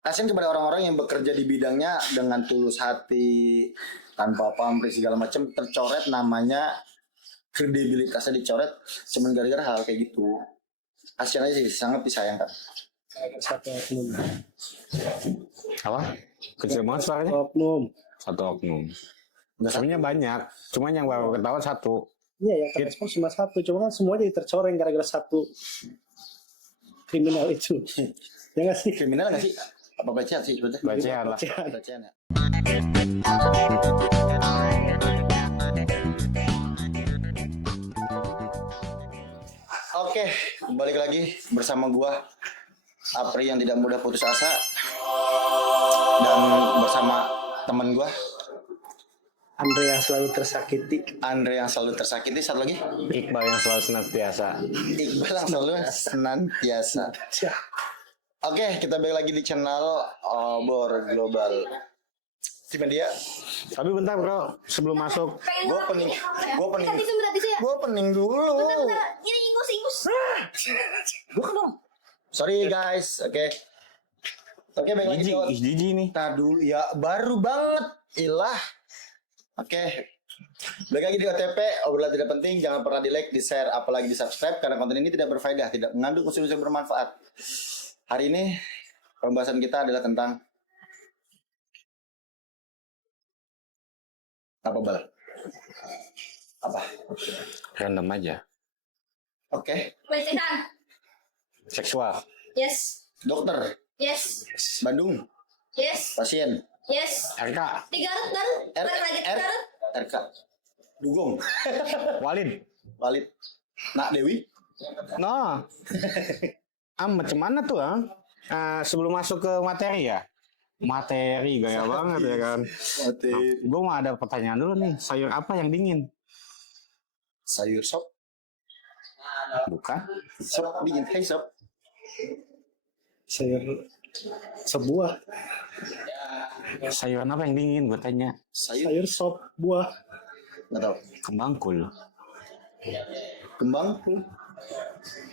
kasihan kepada orang-orang yang bekerja di bidangnya dengan tulus hati, tanpa pamrih segala macam, tercoret namanya, kredibilitasnya dicoret cuman gara-gara hal kayak gitu. Kasihan aja sih, sangat disayangkan. Satu oknum. Apa? Kecil banget suaranya. Oknum. Satu oknum. Nggak Sebenarnya banyak, cuman yang baru ketahuan satu. Iya, yang terekspos cuma satu. Cuma kan semua jadi tercoreng gara-gara satu kriminal itu. Ya nggak sih? kriminal nggak sih? Apa pelecehan sih sebetulnya? Pelecehan lah. Pelecehan ya. Oke, balik lagi bersama gua Apri yang tidak mudah putus asa, dan bersama teman gua Andre yang selalu tersakiti. Andre yang selalu tersakiti. Satu lagi Iqbal yang selalu senantiasa. Iqbal yang selalu senantiasa. Ya, Oke, kita balik lagi di channel Obor Global di media. Tapi bentar bro, sebelum masuk. Gue pening ya. Gue pening dulu. Bentar. Ini ingus. Gue kan dong. Sorry guys, oke. Oke, balik lagi di Jijik nih. Tar dulu ya, baru banget. Ilah. Oke. Balik lagi di OTP, obrolan tidak penting. Jangan pernah di like, di share, apalagi di subscribe, karena konten ini tidak berfaedah, tidak mengandung unsur-unsur bermanfaat. Hari ini pembahasan kita adalah tentang apa, Bal? Apa? Random aja. Oke. Pelecehan. Seksual. Yes. Dokter, Yes. Bandung, Yes. pasien, Yes. RK. 3 Garut. Balik lagi ke Garut. RK, Dugong, Walid. Walid, Nak Dewi. Nah. Macam mana tuh sebelum masuk ke materi ya? Materi gaya banget ya kan. Gue mau ada pertanyaan dulu nih. Sayur apa yang dingin? Sayur sop. Bukan. Sop dingin. Hey sop. sayur sebuah. Sayuran apa yang dingin? Gue tanya. Sayur sop buah. Nggak tahu. Kembang kul. Kembang.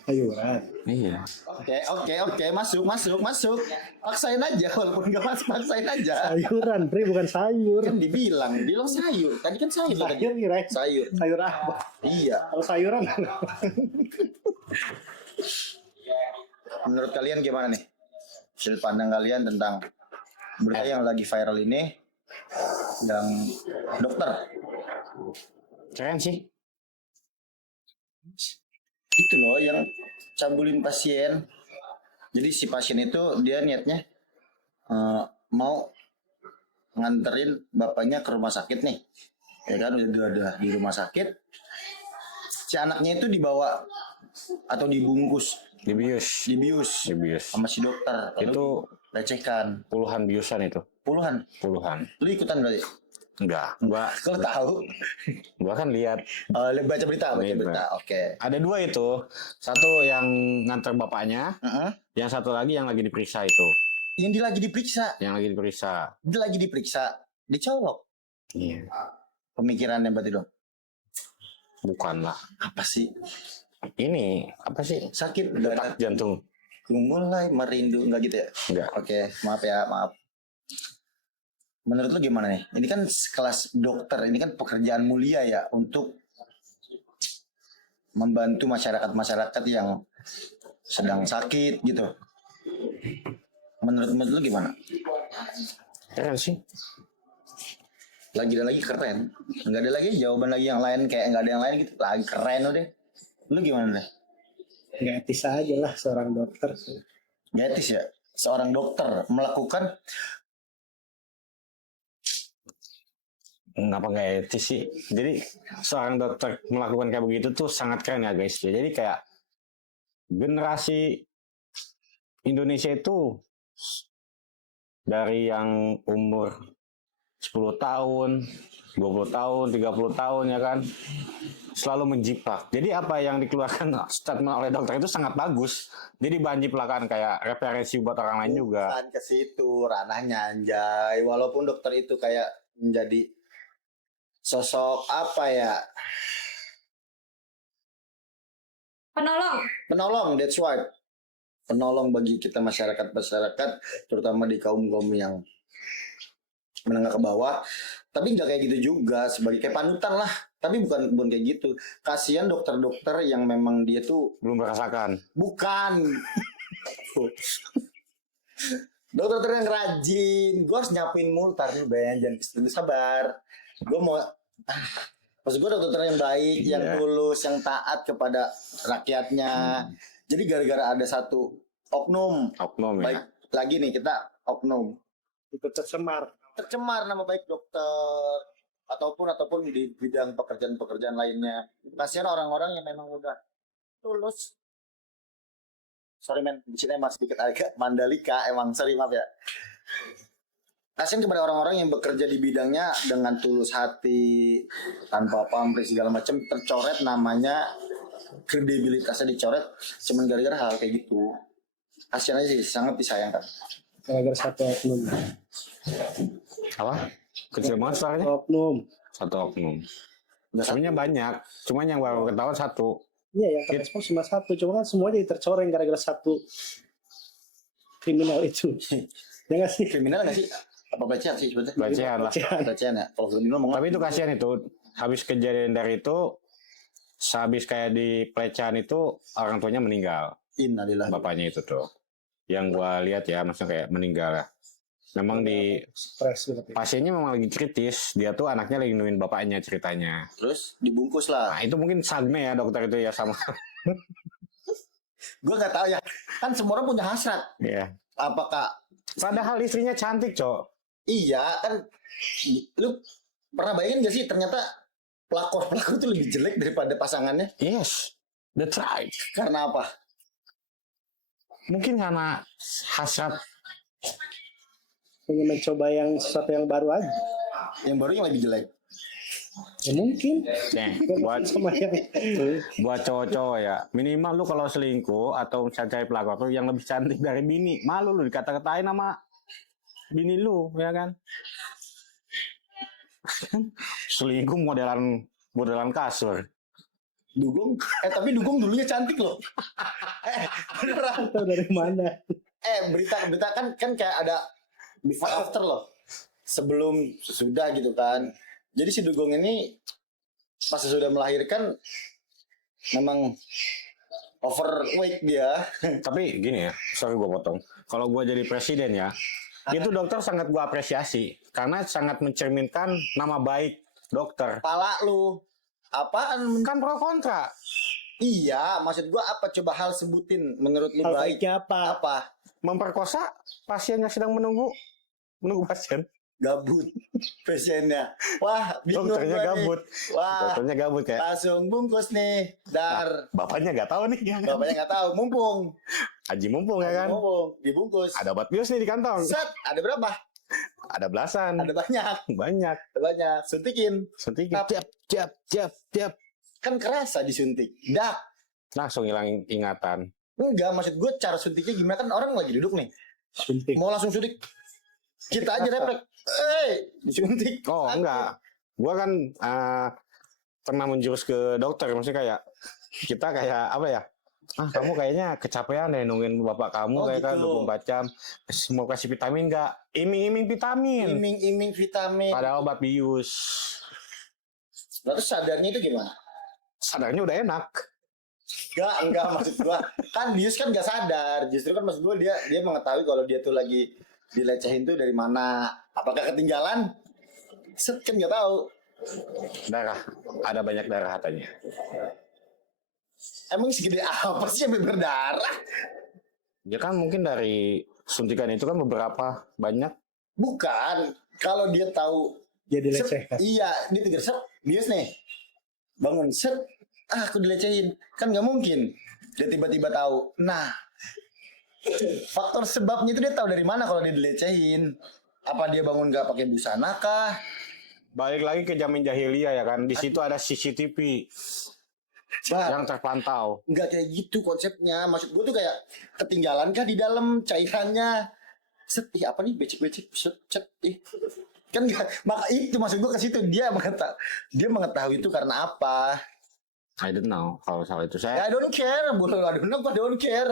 Sayuran. Iya. Oke. Masuk. Paksain aja, walaupun nggak masuk, paksain aja. Sayuran, Pri, bukan sayur. Kan dibilang sayur. Tadi kan sayur. Sayur kira. Sayur. Sayur apa? Iya. Kalau sayuran. Menurut kalian gimana nih? Hasil pandang kalian tentang berita yang lagi viral ini, yang dokter Keren sih. itu loh yang cabulin pasien. Jadi si pasien itu dia niatnya mau nganterin bapaknya ke rumah sakit nih, ya kan, udah di rumah sakit. Si anaknya itu dibawa atau dibungkus, Dibius. sama si dokter. Lalu Itu lecehkan. puluhan biusan itu. Puluhan. Lu ikutan berarti? Enggak. Kalau tahu. Gua kan lihat. Baca berita. Oke. Ada dua itu. Satu yang nganter bapaknya. Yang satu lagi yang lagi diperiksa itu. Yang dia lagi diperiksa. Dia lagi diperiksa. Dicolok. Iya. Pemikirannya berarti dong. Bukan lah. Apa sih? Ini apa sih? Sakit Detak jantung. mulai merindu, enggak gitu ya? Enggak. Oke, maaf. Menurut lu gimana nih? Ini kan kelas dokter, ini kan pekerjaan mulia ya untuk membantu masyarakat yang sedang sakit gitu. Menurut lu gimana? Keren sih. Lagi keren. Enggak ada lagi jawaban lagi yang lain, kayak enggak ada yang lain gitu. Lagi keren udah. Lu gimana deh? Nggak etis aja lah seorang dokter. Nggak etis ya? Seorang dokter melakukan. Kenapa nggak etis sih? Jadi seorang dokter melakukan kayak begitu tuh sangat keren ya guys. Jadi kayak generasi Indonesia itu dari yang umur 10 tahun, 20 tahun, 30 tahun ya kan, selalu menjiplak. Jadi apa yang dikeluarkan statement oleh dokter itu sangat bagus. Jadi bahan jiplakan kayak referensi buat orang lain juga. Bukan ke situ ranahnya, anjay. Walaupun dokter itu kayak menjadi sosok apa ya? Penolong. That's right. penolong bagi kita masyarakat, terutama di kaum yang menengah ke bawah. Tapi nggak kayak gitu juga, sebagai kayak panutan lah. Tapi bukan kayak gitu. Kasihan dokter-dokter yang memang dia tuh Belum merasakan. bukan dokter yang rajin. Gue harus nyapuin mulu, tar dulu Ben, jangan dulu, sabar. Gue mau maksud gue dokter yang baik, yang tulus, yang taat kepada rakyatnya. Jadi gara-gara ada satu oknum Oknum ya. baik lagi nih, kita oknum Itu tercemar nama baik dokter ataupun di bidang pekerjaan lainnya. Kasihan orang-orang yang memang udah tulus. Sorry men, di sini emang sedikit agak Mandalika, emang sorry maaf ya. Kasihan kepada orang-orang yang bekerja di bidangnya dengan tulus hati, tanpa pamrih segala macam, tercoret namanya, kredibilitasnya dicoret, cuman gara-gara hal kayak gitu. Kasihan aja sih, sangat disayangkan. gara-gara satu oknum. Apa? Kecil banget suaranya. Oknum. Satu oknum. Nggak Sebenarnya banyak, cuman yang baru ketahuan satu. Iya, yang terexpos cuma satu, cuma kan semua jadi tercoreng gara-gara satu kriminal itu. Ya nggak sih? kriminal nggak sih? Apa pelecehan sih sebetulnya? Pelecehan lah. Pelecehan ya. Kalau kriminal mau Tapi itu kasihan itu. Habis kejadian dari itu, sehabis kayak di pelecehan itu, orang tuanya meninggal. innalillahi. Bapaknya itu tuh. Yang gua lihat ya, maksudnya kayak meninggal ya. Memang di Stres gitu. pasiennya memang lagi kritis. Dia tuh anaknya lagi nungguin bapaknya ceritanya. Terus dibungkus lah. Nah itu mungkin sadme ya dokter itu ya sama. Gue nggak tahu ya. Kan semua orang punya hasrat. Iya. Apakah Padahal istrinya cantik, Cok. iya kan? Lu pernah bayangin gak sih ternyata pelakor itu lebih jelek daripada pasangannya? Yes, that's right. Karena apa? Mungkin karena hasrat. Pengen mencoba yang sesuatu yang baru aja. Yang baru yang lebih jelek. Ya mungkin. Nih, buat Sama yang buat cowok-cowok ya, minimal lu kalau selingkuh atau misalnya cari pelakor tuh yang lebih cantik dari bini, malu lu dikata-katain sama bini lu, ya kan? Selingkuh modelan kasur. Dugong. Tapi Dugong dulunya cantik loh. Beneran. tahu dari mana. Berita kan kayak ada before after loh. Sebelum sesudah gitu kan. Jadi si Dugong ini pas sudah melahirkan memang overweight dia. Tapi gini ya, sorry gua potong. Kalau gua jadi presiden ya, itu dokter sangat gua apresiasi karena sangat mencerminkan nama baik dokter. Pala lu. Apaan? Kan pro kontra. Iya, maksud gua apa? Coba hal sebutin menurut lu Hal baik. baiknya apa? Apa? Memperkosa pasien yang sedang menunggu pasien. Gabut pasiennya. Wah, bingung Dokternya gua nih. gabut. Wah, Dokternya gabut kayak. langsung bungkus nih. Dar. Bapaknya nggak tahu nih. Ya kan? Bapaknya nggak tahu, mumpung. Haji mumpung ya kan. Mumpung, dibungkus. Ada obat bius nih di kantong. Set, ada berapa? Ada belasan. Ada banyak. Banyak. Ada banyak. Suntikin. Suntik. Tap. Jap. Kan kerasa disuntik. Dak. Langsung hilang ingatan. Enggak, maksud gue cara suntiknya gimana, kan orang lagi duduk nih. Suntik. Mau langsung suntik. Kita aja refleks. Disuntik. Oh enggak. Gua kan pernah menjurus ke dokter. Maksudnya kayak kita kayak apa ya? Kamu kayaknya kecapean deh nungguin bapak kamu Oh, kayak kan gitu. 24 jam. Mau kasih vitamin enggak? Iming-iming vitamin. Iming-iming vitamin. Padahal obat bius. Lalu sadarnya itu gimana? Sadarnya udah enak. Enggak maksud gua. Kan bius kan enggak sadar. Justru kan maksud gua dia mengetahui kalau dia tuh lagi dilecehin tuh dari mana. Apakah ketinggalan? Set kan enggak tahu. Darah. Ada banyak darah katanya. Emang segede apa sih sampai berdarah? Ya kan mungkin dari suntikan itu kan beberapa banyak. Bukan. Kalau dia tahu Jadi set, lecehkan. iya, dia tidur set, bius nih. Bangun set, aku dilecehin. Kan nggak mungkin. Dia tiba-tiba tahu. Nah, faktor sebabnya itu dia tahu dari mana kalau dia dilecehin. Apa dia bangun nggak pakai busana kah? Balik lagi ke zaman jahiliyah ya kan. Di situ ada CCTV Bah, yang terpantau. nggak kayak gitu konsepnya. Maksud gue tuh kayak ketinggalan kah di dalam cairannya? Set, apa nih becek-becek? Set, kan nggak. Maka itu maksud gue ke situ, dia mengetahui itu karena apa? I don't know kalau soal itu saya I don't care, boleh I don't care.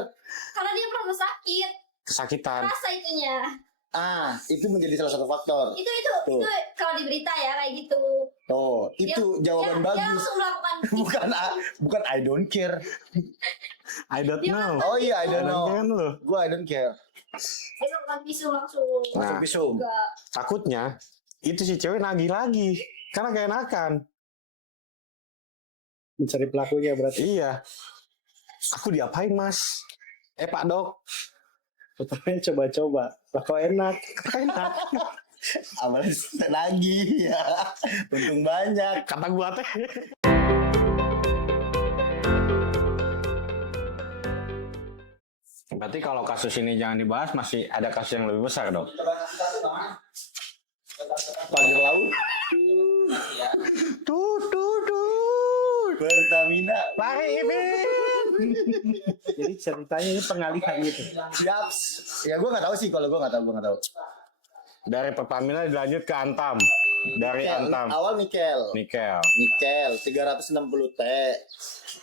Karena dia pernah sakit. kesakitan. Rasa itunya. Itu menjadi salah satu faktor. Itu Tuh. kalau di berita ya kayak gitu. Oh, itu jawaban Dia bagus. langsung melakukan Bukan I don't care. I don't Dia know. Oh iya, I don't know. Kan lu. Gua I don't care. dia melakukan pisau langsung. Nah. Masuk pisum. Enggak. Takutnya itu si cewek nagih lagi karena gak enakan. Mencari pelakunya berarti. Iya. Aku diapain mas? Pak dok. Pertamanya coba-coba. Lah kok enak. Enak. Awalnya lagi ya. Untung banyak. Kata gua teh. Berarti kalau kasus ini jangan dibahas, masih ada kasus yang lebih besar dok. Pagar laut. Pertamina. Lari Ipin. Jadi ceritanya ini pengalihan gitu. Yaps. Ya gue nggak tahu sih, kalau gue nggak tahu. Dari Pertamina dilanjut ke Antam. Dari Nikel. Antam. Awal nikel. Nikel 360 T.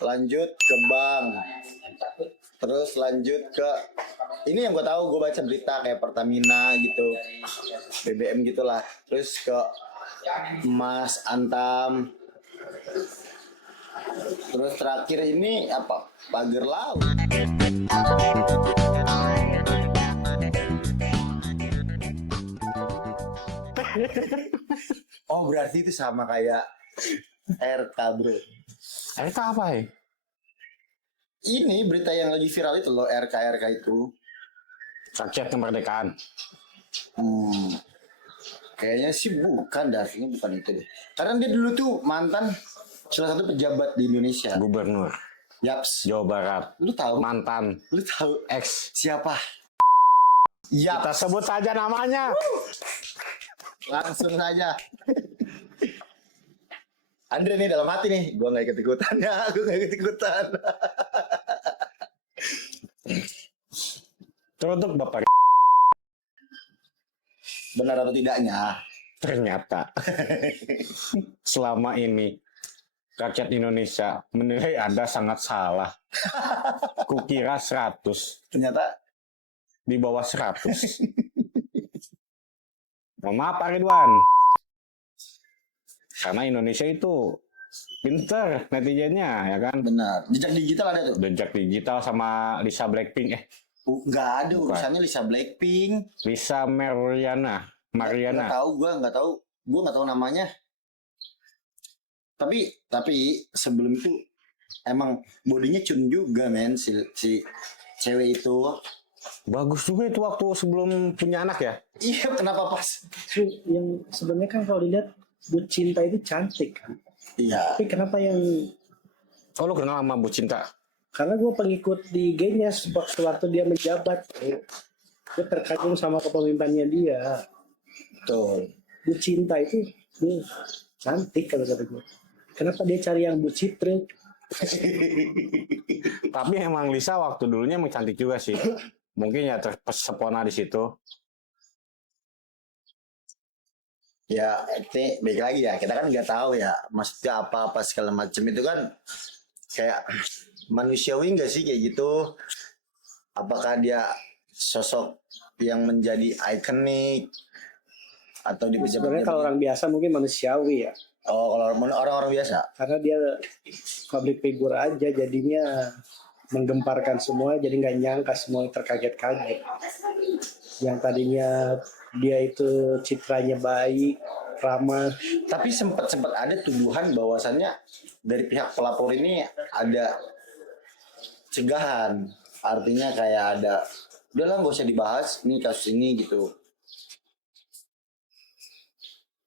Lanjut ke bank. Terus lanjut ke ini yang gue tahu, gue baca berita kayak Pertamina gitu, BBM gitulah. Terus ke emas Antam. Terus terakhir ini apa? Pagar laut. Oh berarti itu sama kayak RK bro. Itu apa ya? Ini berita yang lagi viral itu loh, RK itu. Rakyat kemerdekaan. Kayaknya sih bukan, dasarnya bukan itu deh. Karena dia dulu tuh mantan salah satu pejabat di Indonesia. Gubernur Yaps. Jawa Barat. Lu tahu? Mantan. Lu tahu Ex. siapa? Kita Yaps. sebut saja namanya. Langsung saja. Andre nih dalam hati nih, gue nggak ikut-ikutan ya, gue nggak ikut-ikutan. Teruntuk Bapak Benar atau tidaknya? ternyata selama ini rakyat Indonesia menilai Anda sangat salah. Kukira 100, Ternyata di bawah 100. Mohon maaf Pak Ridwan. Karena Indonesia itu pinter netizennya, ya kan? benar. Jejak digital ada tuh. Jejak digital sama Lisa Blackpink. Nggak ada urusannya Lisa Blackpink. Lisa Mariana. Nggak tahu, gue nggak tahu namanya. Tapi sebelum itu emang bodinya cun juga men si cewek itu. Bagus juga itu waktu sebelum punya anak ya. Iya, kenapa pas? Yang sebenarnya kan kalau dilihat Bu Cinta itu cantik kan. Iya. Tapi kenapa yang Oh lu kenal sama Bu Cinta? karena gue pengikut di IG-nya waktu dia menjabat. Gue terkagum sama kepemimpinannya dia. Betul. Bu Cinta itu dia cantik kalau kata gue. Kenapa dia cari yang Bu Citrik? Tapi emang Lisa waktu dulunya emang cantik juga sih. Mungkin ya terpesona di situ. Ya, ini baik lagi ya. Kita kan nggak tahu ya maksudnya apa segala macam itu kan kayak manusiawi nggak sih kayak gitu? Apakah dia sosok yang menjadi ikonik atau di Sebenarnya kalau orang biasa mungkin manusiawi ya. Oh, kalau orang-orang biasa. Karena dia public figure aja jadinya menggemparkan semua, jadi nggak nyangka semua terkaget-kaget. Yang tadinya dia itu citranya baik, ramah. Tapi sempat ada tuduhan bahwasannya dari pihak pelapor ini ada cegahan. Artinya kayak ada, udahlah nggak usah dibahas nih kasus ini gitu.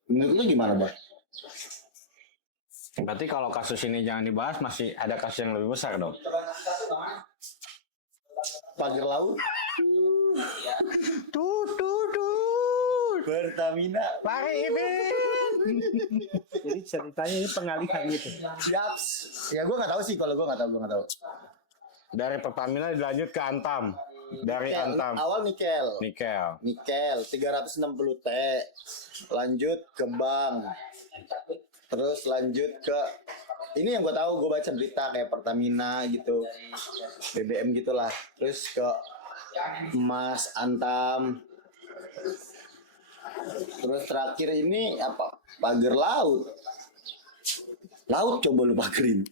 Menurut lu gimana, Bang? Berarti kalau kasus ini jangan dibahas, masih ada kasus yang lebih besar dong. Pagar laut. Pertamina. Lari Ipin. Jadi ceritanya ini pengalihan gitu. Yaps. Ya gue nggak tahu sih, kalau gue nggak tahu. Dari Pertamina dilanjut ke Antam. Dari Antam. Awal nikel. Nikel. 360 T. Lanjut ke bank. Terus lanjut ke ini yang gue tahu, gue baca berita kayak Pertamina gitu, BBM gitulah. Terus ke Mas Antam. Terus terakhir ini apa? Pagar laut. Laut coba lu pagerin.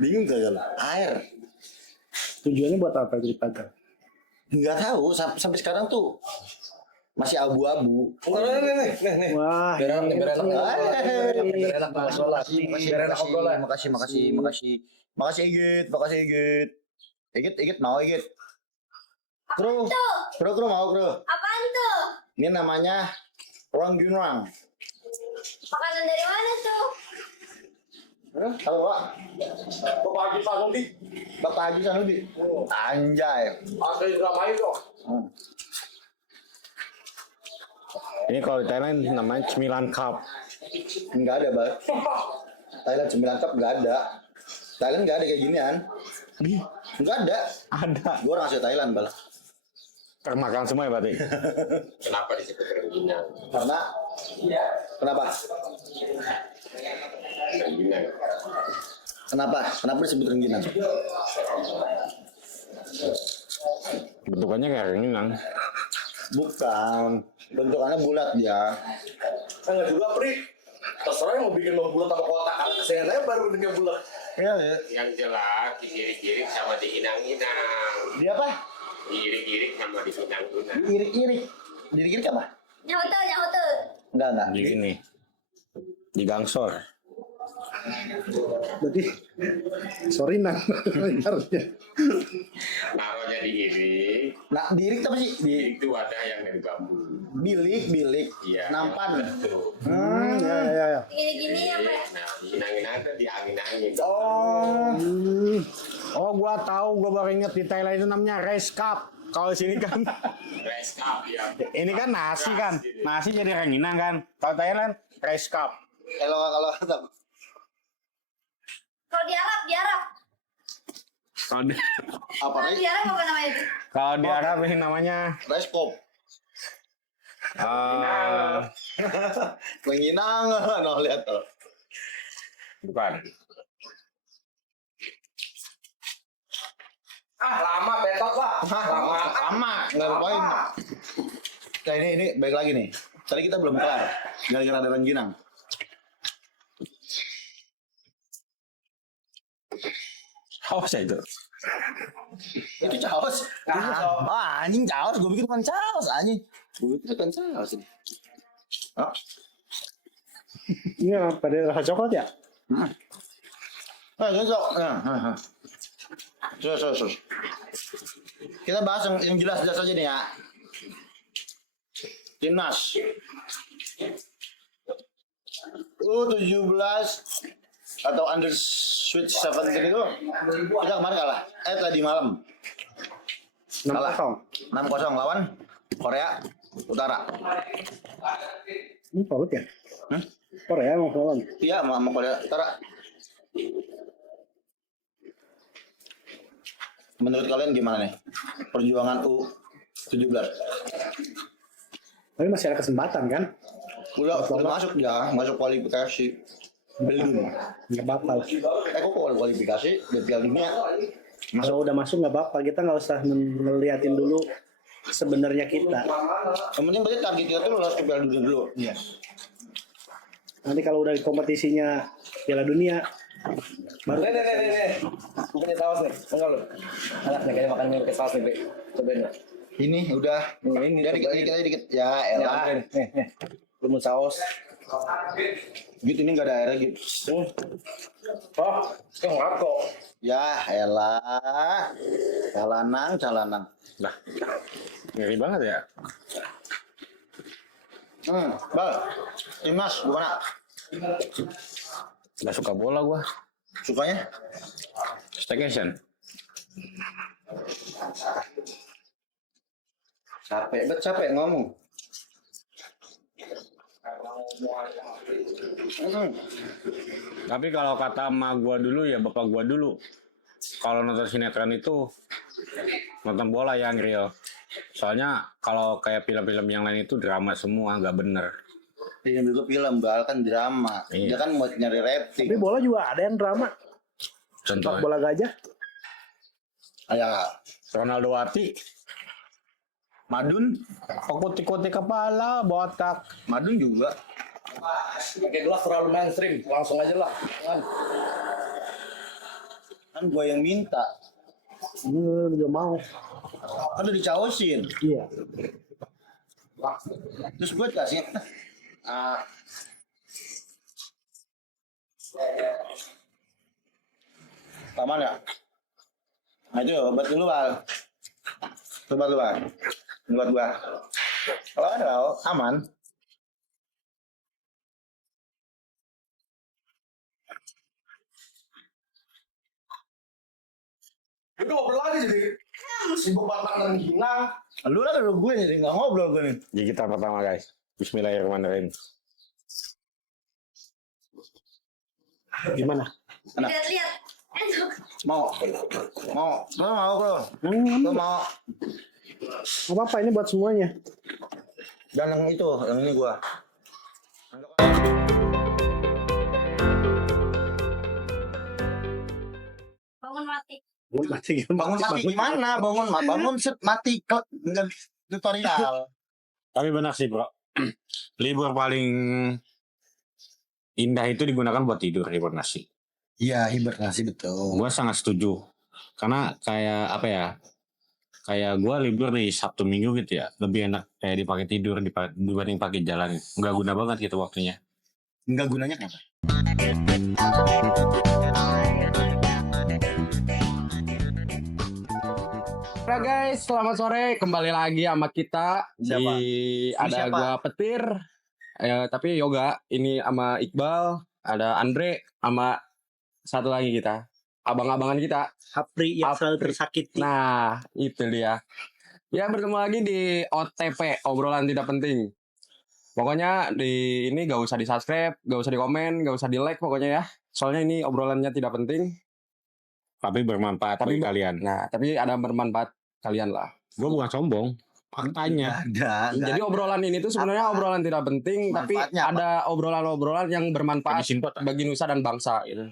Bingung gak lo? Air. Tujuannya buat apa jadi pagar? Nggak tahu sampai sekarang tuh masih abu-abu. Nih. Wah, Biar enak, ini biar enak. Biar enak obrolan. Biar enak obrolan. Makasih Igit. Igit mau Igit. Bro mau bro. Apaan tuh? Ini namanya Rongginang. Makanan dari mana tuh? Halo Pak. Bapak Haji Sanudi. Bapak Haji Sanudi. Anjay. Ada di drama itu. Ini kalau di Thailand namanya cemilan cup. Enggak ada, Bang. Thailand 9 cup enggak ada. Thailand enggak ada kayak ginian. Enggak ada. Ada. Gua orang asli Thailand, Bang. Termakan semua ya berarti. Kenapa disebut rengginang? Karena kenapa? Rengginang. Kenapa disebut rengginang? Bentukannya kayak rengginang. Bukan. Bentukannya bulat dia. Enggak juga, Pri. Terserah yang mau bikin lo bulat sama kotak. Saya aja baru bikin bulat. Iya, ya. Yang jelas diirik-irik sama diinang-inang. Dia apa? Diirik-irik sama diinang-inang. Irik-irik. Irik-irik apa? Nyaho tuh. Enggak. Di ini. Di gangsor. berarti sorry nang. Harusnya. Naruhnya diirik, Nah, diirik apa sih? itu ada yang dari bambu. Bilik. Iya. Nampan. Betul. Ya. Gini-gini ya, Pak. Nah, inang-inang itu diangin-angin. Oh, gua tahu, gua baru inget di Thailand itu namanya rice cup. Kalau sini kan Rice cup ya. ini kan nasi kan. Nasi jadi rengginang kan. Kalau Thailand rice cup. Kalau Kalau di Arab. Kalau di, apa Kalau nih? di Arab apa namanya itu? kalau di Arab ini namanya Rice cup. Rengginang. Noh, lihat tuh. bukan. Lama betot lah. Lama. Nggak lupain. Nah, ini baik lagi nih. Tadi kita belum kelar. Gara-gara ada rengginang. Haus ya itu. Itu caos. Anjing caos. Gue pikir bukan caos anjing. Gue pikir bukan caos ini. Oh. Iya, pada rasa coklat ya? Cocok. Sus. Kita bahas yang jelas-jelas aja nih ya. Timnas. U17 atau under Sweet 17 itu kita kemarin kalah. Tadi malam 6-0. 6-0 lawan Korea Utara. Ini Palut ya? Hmm? Korea mau lawan. Iya, sama Korea Utara. Menurut kalian gimana nih perjuangan U17? Tapi masih ada kesempatan kan? Udah masuk ya, masuk kualifikasi. Belum. Nggak apa-apa. Kok kualifikasi buat Piala Dunia? Kalau udah masuk nggak apa-apa. Kita nggak usah ngeliatin dulu sebenarnya kita. Yang penting berarti target kita tuh lolos ke Piala Dunia dulu. Iya. Nanti kalau udah di kompetisinya Piala Dunia, baru Nih. Punya saus nih. Enggak lu. Enak nih kayak makan mie pakai saus nih, Pri. Cobain nih. Ini udah. Ini Ya dikit. Ya elah. Nih. Lu mau saus? Gitu ini nggak ada airnya gitu. Oh, enggak kok. Ya elah. Calanang. Dah. Ngeri banget ya. Bal. Timnas gimana? Gak suka bola gua. Sukanya? Staycation. Capek ngomong. Tapi kalau kata emak gua dulu ya bapak gua dulu. Kalau nonton sinetron itu nonton bola yang real. Soalnya kalau kayak film-film yang lain itu drama semua, nggak bener. Film itu film, Bal kan drama. Iya. Dia kan mau nyari rating. Tapi bola juga ada yang drama. Sepak Contoh bola gajah. Kayak Ronaldo Wati, Madun, kotik-kotik kepala, botak. Madun juga. Pakai gelas terlalu mainstream, langsung aja lah. Kan gua yang minta. Ini juga mau. Kan udah dicaosin. Iya. Terus gue kasih. Aman ya? Nah itu obat dulu Bal. Coba lu Bal. Buat gua. Kalau ada aman. Itu ngobrol lagi jadi sibuk batang dan hina. Lu lah kalau gue jadi nggak ngobrol gue nih. Jadi kita pertama guys. Bismillahirrahmanirrahim. Gimana? Lihat-lihat. Enak. Mau, lo mau bro? Lo mau? Apa apa ini buat semuanya? Dan yang itu, yang ini gua. Bangun mati. Mati gimana? Bangun mati gimana? Bangun set mati kok enggak tutorial. Tapi benar sih bro. Libur paling indah itu digunakan buat tidur, hibernasi. Iya, hibernasi betul. Gue sangat setuju. Karena kayak apa ya? Kayak gue libur nih Sabtu Minggu gitu ya. Lebih enak kayak dipakai tidur dibanding pakai jalan. Nggak guna banget gitu waktunya. Enggak gunanya kenapa? Nah guys, selamat sore. Kembali lagi sama kita Siapa? di Ini ada siapa? gua Petir, tapi Yoga. Ini sama Iqbal, ada Andre, sama satu lagi kita, abang-abangan kita. Apri yang selalu tersakiti. Nah, itu dia. Ya bertemu lagi di OTP, obrolan tidak penting. Pokoknya di ini gak usah di subscribe, gak usah di komen, gak usah di like pokoknya ya. Soalnya ini obrolannya tidak penting. Tapi bermanfaat bagi kalian. Nah, tapi ada bermanfaat kalian lah. Gue bukan sombong. Faktanya. Ada. Jadi obrolan ini tuh sebenarnya obrolan tidak penting, tapi Manfaatnya apa? ada obrolan-obrolan yang bermanfaat Lebih simpel. bagi nusa dan bangsa. Gitu.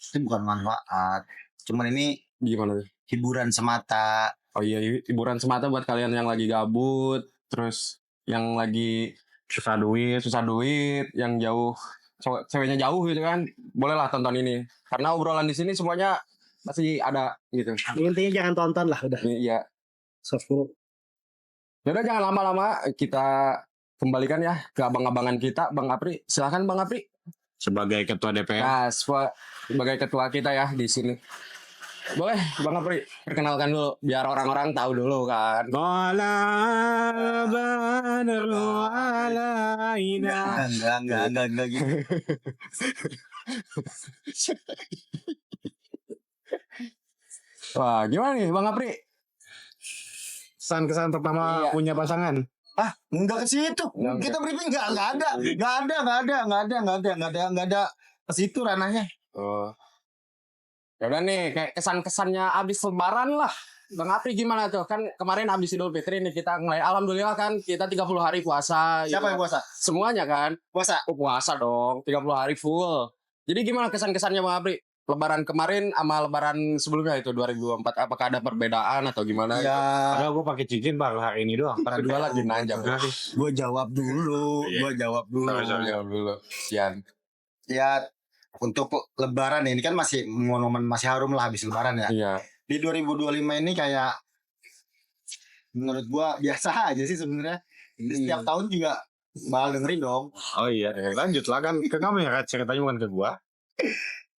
Itu bukan manfaat. Cuman ini Gimana tuh? hiburan semata. Oh iya, hiburan semata buat kalian yang lagi gabut, terus yang lagi susah duit, yang jauh, ceweknya jauh gitu kan, bolehlah tonton ini. Karena obrolan di sini semuanya pasti ada gitu. Intinya jangan tonton lah udah. Iya. Software. Yaudah jangan lama-lama, kita kembalikan ya ke abang-abangan kita, Bang Apri. Silakan Bang Apri. Sebagai ketua DPR. Nah, sebagai ketua kita ya di sini. Boleh, Bang Apri, perkenalkan dulu biar orang-orang tahu dulu kan. Qala badru alaina. Enggak gitu. Wah, gimana nih Bang Apri? Kesan-kesan pertama Iya. punya pasangan. Ah, enggak ke situ. Enggak. Kita briefing enggak ada ke situ ranahnya. Oh. Ya udah nih, kayak kesan-kesannya abis lebaran lah. Bang Apri gimana tuh? Kan kemarin abis Idul Fitri nih kita mulai, alhamdulillah kan kita 30 hari puasa. Siapa yang puasa? Semuanya kan? Puasa. Oh, puasa dong, 30 hari full. Jadi gimana kesan-kesannya Bang Apri? Lebaran kemarin sama lebaran sebelumnya itu 2024, apakah ada perbedaan atau gimana? Ya, Padahal gue pakai cincin baru hari ini doang. Berdua lagi nanya. gue jawab dulu. Jawab dulu. Sian. Ya, untuk lebaran ini kan masih momen masih harum lah habis lebaran ya. Iya. Di 2025 ini kayak menurut gua biasa aja sih sebenarnya. Setiap tahun juga bakal dengerin dong. Oh iya, lanjut lah kan ke kamu ya ceritanya bukan ke gua.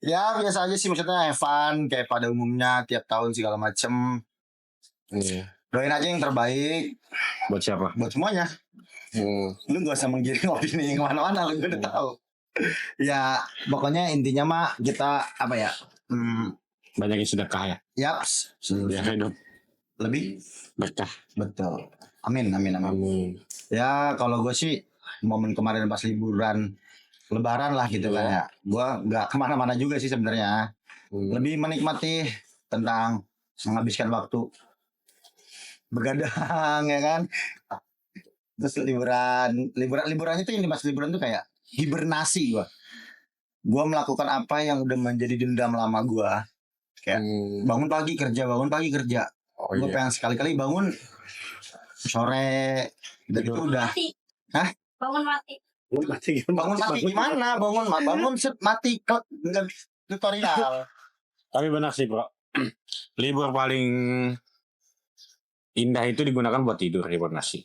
Ya biasa aja sih, maksudnya have fun kayak pada umumnya tiap tahun segala macem. Iya. Doain aja yang terbaik Buat siapa? buat semuanya. Lu gak usah menggiring opini kemana-mana, lu udah tahu. Ya pokoknya intinya mah kita apa ya? Banyak yang sedekah ya. Yaps, Biar hidup lebih berkah. betul. Amin. Amin. Ya kalau gue sih momen kemarin pas liburan lebaran lah gitu kan ya. Gue nggak kemana-mana juga sih sebenarnya. Lebih menikmati tentang menghabiskan waktu begadang ya kan. Terus liburannya tuh yang dimaksud liburan tuh kayak hibernasi gua. Gua melakukan apa yang udah menjadi dendam lama gua. Kayak bangun pagi kerja. Oh Gua iya. pengen sekali-kali bangun sore dan itu udah. Mati. Hah? Bangun mati. Bangun mati Gimana? Bangun set mati enggak tutorial. Tapi benar sih bro, libur paling indah itu digunakan buat tidur, hibernasi.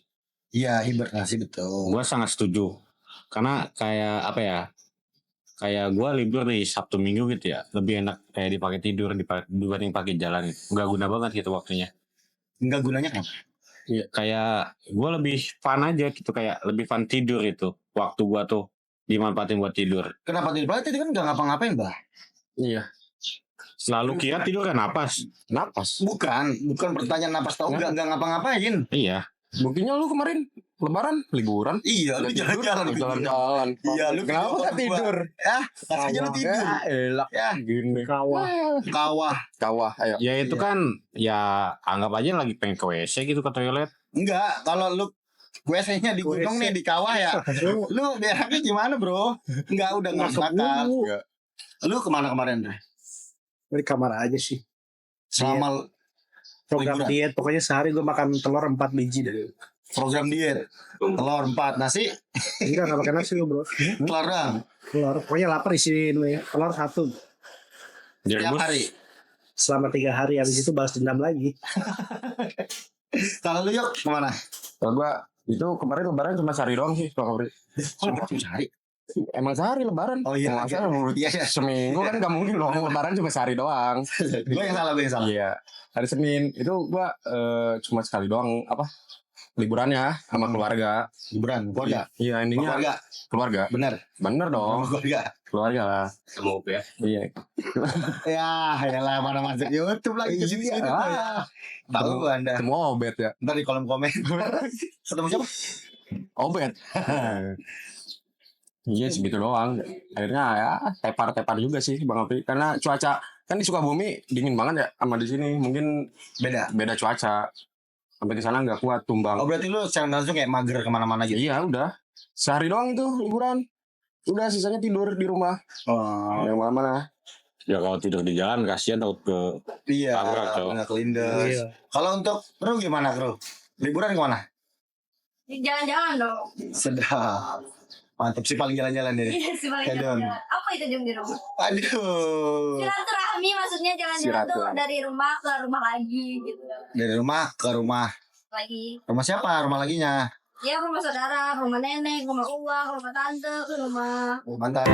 Iya, hibernasi betul. Gue sangat setuju. Karena kayak apa ya, kayak gue libur di Sabtu Minggu gitu ya, lebih enak kayak dipakai tidur dibanding pakai jalan. Nggak guna banget gitu waktunya. Enggak gunanya kan? Iya, kayak gue lebih fun aja gitu, kayak lebih fun tidur itu. Waktu gue tuh dimanfaatin buat tidur. Kenapa tidur? Berarti kan enggak ngapa-ngapain, Bah. Iya. Selalu kira tidur kan napas. Bukan pertanyaan napas tau enggak ngapa-ngapain. Iya. Buktinya lu kemarin lebaran liburan. Iya, lu jalan-jalan. Jalan-jalan. Iya, lu Kenapa nggak tidur? Katanya lu tidur. Ya, elak. Ya, Gini. kawah. Ayo. Ya itu kan ya anggap aja lagi pengen ke WC gitu, ke toilet. Enggak, kalau lu WC-nya di gunung nih, di kawah ya. Lu beraknya gimana, Bro? Enggak, udah enggak masuk akal. Lu kemana kemarin, Dre? Di kamar aja sih. Selama Program liburan. diet, pokoknya sehari gue makan telur 4 biji deh. Program diet. Telur 4, nasi, Enggak pakai nasi gue bro. telur doang. Telur, pokoknya lapar isi ini. Telur 1 Tiap Direbus. hari. selama 3 hari, habis itu balas dendam lagi. Kalau lu yuk kemana? Kalau gua itu kemarin lebaran cuma sehari doang sih, Pak Kapri. Cuma sehari. Emang sehari lebaran. Oh iya. Masa Iya, iya. seminggu kan gak mungkin dong lebaran cuma sehari doang. Gue yang salah. Iya. Hari Senin itu gua cuma sekali doang liburannya sama keluarga. Liburan, keluarga. Iya, endingnya Keluarga, keluarga. bener. Bener dong, Keluarga. keluarga lah. Semua ya. Iya. Ya lah mana masuk YouTube lagi ke sini. Tahu Anda. Semua obet ya. Ntar di kolom komen. Ketemu siapa? Obet. Iya segitu doang. Akhirnya ya tepar-tepar juga sih Bang Api. Karena cuaca kan di Sukabumi dingin banget ya sama di sini. Mungkin beda cuaca. Sampai di sana nggak kuat tumbang. Oh berarti lu secara langsung kayak mager kemana-mana gitu? Iya udah. Sehari doang itu liburan. Udah sisanya tidur di rumah. Oh Yang mana-mana. Ya kalau tidur di jalan kasihan takut ke iya, Tabrak, Cok. nggak kelindes. Iya. Kalau untuk Kru gimana Kru? Liburan kemana? Jalan-jalan dong. Sedap. Mantap sih paling jalan-jalan deh. Iya sih paling Hedon. jalan-jalan. Apa itu jam di rumah? Aduh. Silaturahmi maksudnya jalan-jalan tuh Silaturahmi. dari rumah ke rumah lagi gitu. Dari rumah ke rumah. Lagi. Rumah siapa? Rumah laginya? Ya rumah saudara, rumah nenek, rumah uang, rumah tante, rumah Mantap.